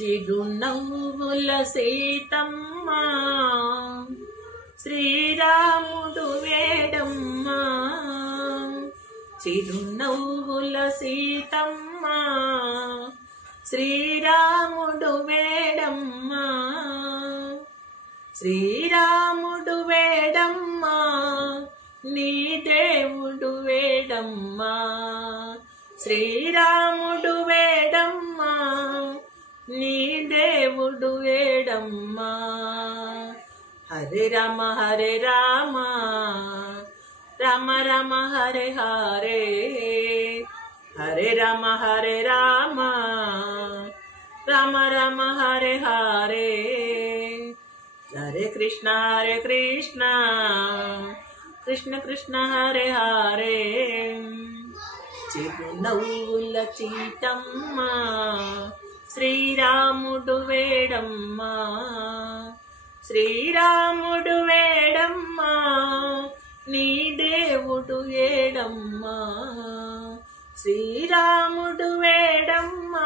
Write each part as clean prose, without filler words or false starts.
చిరునవ్వుల సీతమ్మ శ్రీరాముడు వేడమ్మ. చిరునవ్వుల సీతమ్మ శ్రీరాముడు వేడమ్మ. శ్రీరాముడు వేడమ్మ నీ దేవుడు వేడమ్మ. శ్రీరాముడు వేడమ్మ నీ దేవుడు వేడమ్మ. హరే రామ హరే రామ రామ రామ హరే హరే. హరే రామ హరే రామ రామ రామ హరే హరే. హరే కృష్ణ కృష్ణ కృష్ణ హరే హరే. చిరునవ్వుల సీతమ్మ శ్రీరాముడు వేడమ్మ. శ్రీరాముడు వేడమ్మ నీ దేవుడు ఏడమ్మ. శ్రీరాముడు వేడమ్మ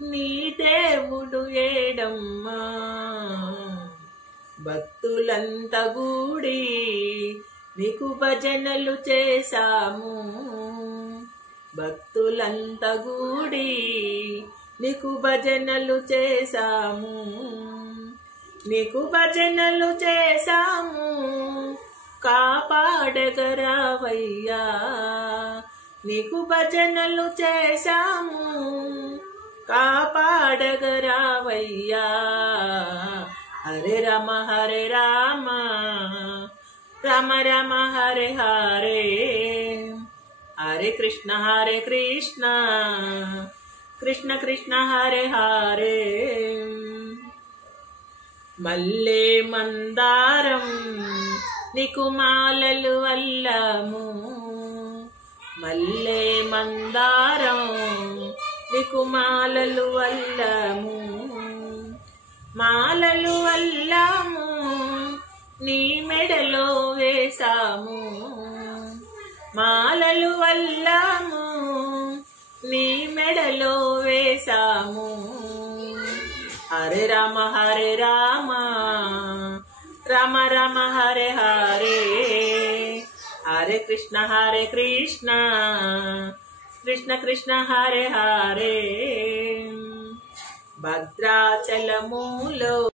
నీ దేవుడు ఏడమ్మ. భక్తులంతా గూడి నీకు భజనలు చేశాము. భక్తులంతా గూడి నీకు భజనలు చేశాము. నీకు భజనలు చేశాము కాపాడగరావయ్యా. నీకు భజనలు చేశాము కాపాడగరావయ్యా. హరే రామ హరే రామ రామ రామ హరే హరే. హరే కృష్ణ కృష్ణ కృష్ణ హరే హరే. మల్లె మందారం నీకు మాలలు అల్లము. మల్లె మందారం నీకు మాలలు అల్లము. మాలలు అల్లము నీ మెడలో వేసాము. మాలలు అల్లము నీ మెడలో వేసాము. హరే రామ రామ రామ హరే హరే. హరే కృష్ణ కృష్ణ కృష్ణ హరే హరే. భద్రాచలములో